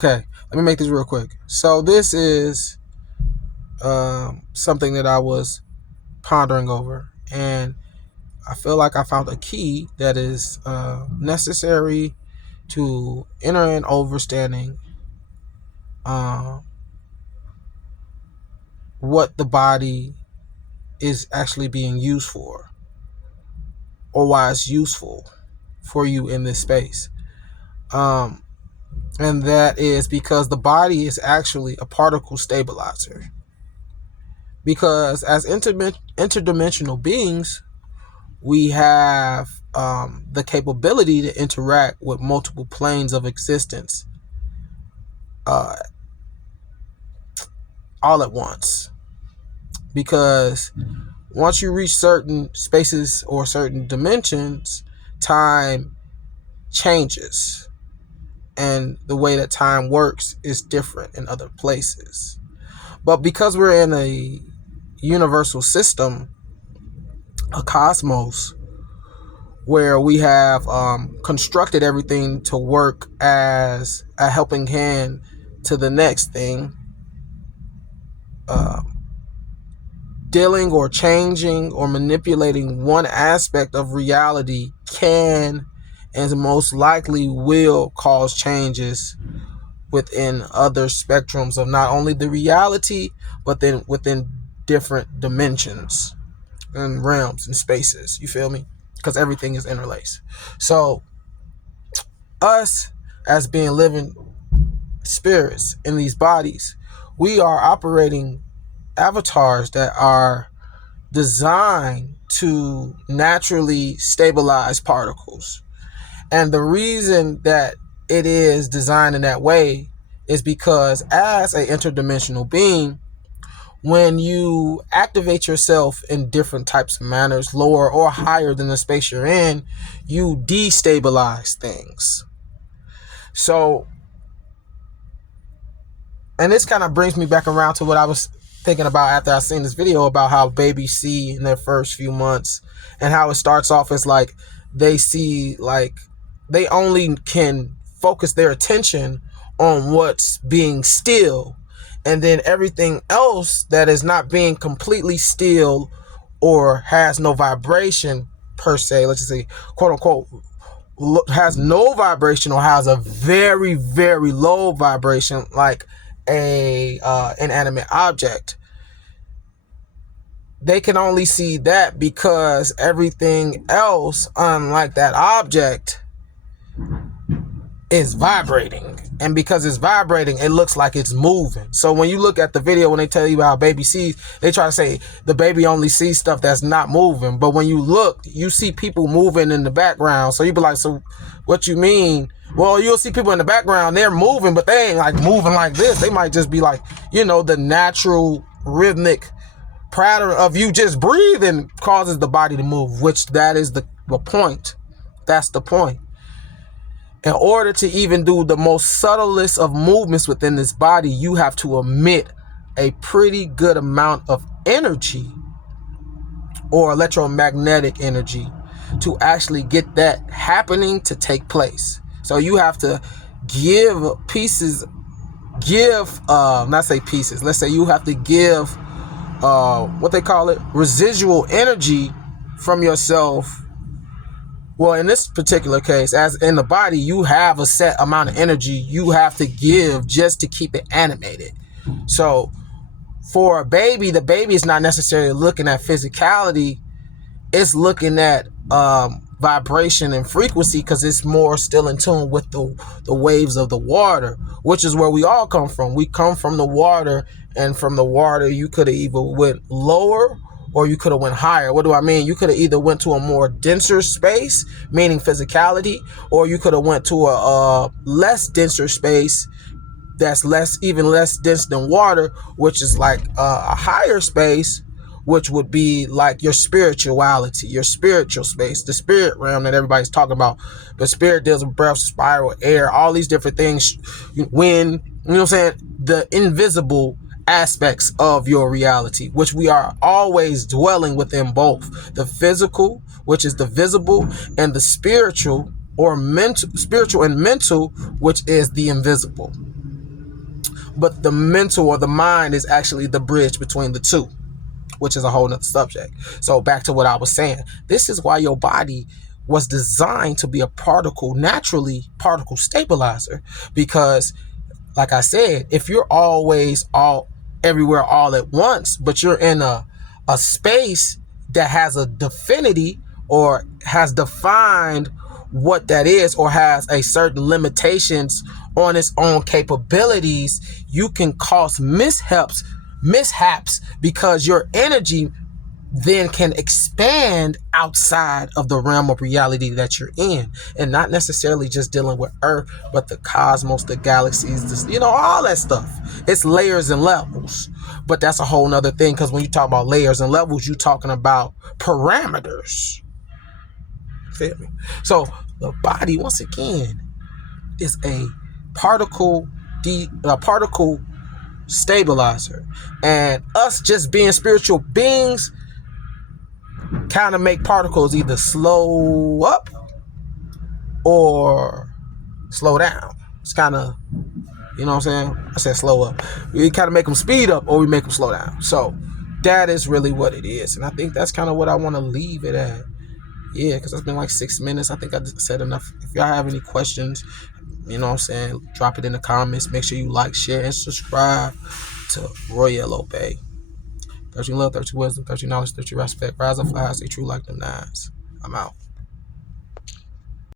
Okay, let me make this real quick. So this is something that I was pondering over, and I feel like I found a key that is necessary to enter in understanding uh, what the body is actually being used for, or why it's useful for you in this space. Um, and that is because the body is actually a particle stabilizer. Because as interdimensional beings, we have the capability to interact with multiple planes of existence uh, all at once. Because once you reach certain spaces or certain dimensions, time changes. And the way that time works is different in other places. But because we're in a universal system, a cosmos, where we have constructed everything to work as a helping hand to the next thing, uh, dealing or changing or manipulating one aspect of reality can and most likely will cause changes within other spectrums of not only the reality, but then within different dimensions and realms and spaces. You feel me? Because everything is interlaced. So us as being living spirits in these bodies, we are operating avatars that are designed to naturally stabilize particles. And the reason that it is designed in that way is because as an interdimensional being, when you activate yourself in different types of manners, lower or higher than the space you're in, you destabilize things. So, and this kind of brings me back around to what I was thinking about after I seen this video about how babies see in their first few months, and how it starts off as like they see, like they only can focus their attention on what's being still, and then everything else that is not being completely still or has no vibration per se, let's just say quote unquote, has no vibration or has a very very low vibration, like a inanimate object. They can only see that because everything else unlike that object is vibrating, and because it's vibrating, it looks like it's moving. So when you look at the video, when they tell you how baby sees, they try to say the baby only sees stuff that's not moving, but when you look, you see people moving in the background. So you be like, so what you mean? Well, you'll see people in the background, they're moving, but they ain't like moving like this. They might just be like, the natural rhythmic pattern of you just breathing causes the body to move, which that is the point. That's the point. In order to even do the most subtlest of movements within this body, you have to emit a pretty good amount of energy or electromagnetic energy to actually get that happening to take place. So you have to not say pieces, let's say you have to give what they call it, residual energy from yourself. Well, in this particular case, as in the body, you have a set amount of energy you have to give just to keep it animated. So for a baby, the baby is not necessarily looking at physicality. It's looking at vibration and frequency, because it's more still in tune with the waves of the water, which is where we all come from. We come from the water, and from the water, you could have either went lower or you could have went higher. What do I mean? You could have either went to a more denser space, meaning physicality, or you could have went to a less denser space that's even less dense than water, which is like a higher space, which would be like your spirituality, your spiritual space, the spirit realm that everybody's talking about. The spirit deals with breath, spiral, air, all these different things, wind, you know what I'm saying? The invisible aspects of your reality, which we are always dwelling within, both the physical, which is the visible, and the spiritual or mental, spiritual and mental, which is the invisible. but the mental or the mind is actually the bridge between the two, which is a whole nother subject. So back to what I was saying. This is why your body was designed to be a naturally particle stabilizer. Because, like I said, if you're always everywhere all at once, but you're in a space that has a definity or has defined what that is, or has a certain limitations on its own capabilities, you can cause mishaps because your energy then can expand outside of the realm of reality that you're in, and not necessarily just dealing with Earth, but the cosmos, the galaxies, all that stuff. It's layers and levels, but that's a whole nother thing, because when you talk about layers and levels, you're talking about parameters. Feel me? So the body, once again, is a particle stabilizer, and us just being spiritual beings kind of make particles either slow up or slow down. It's kind of, you know what I'm saying? I said slow up. We kind of make them speed up, or we make them slow down. So that is really what it is. And I think that's kind of what I want to leave it at. Yeah, because it's been like 6 minutes. I think I said enough. If y'all have any questions, you know what I'm saying, drop it in the comments. Make sure you like, share, and subscribe to Royal Obey. 13 love, 13 wisdom, 13 knowledge, 13 respect. Rise up high, stay true like them 9's. I'm out.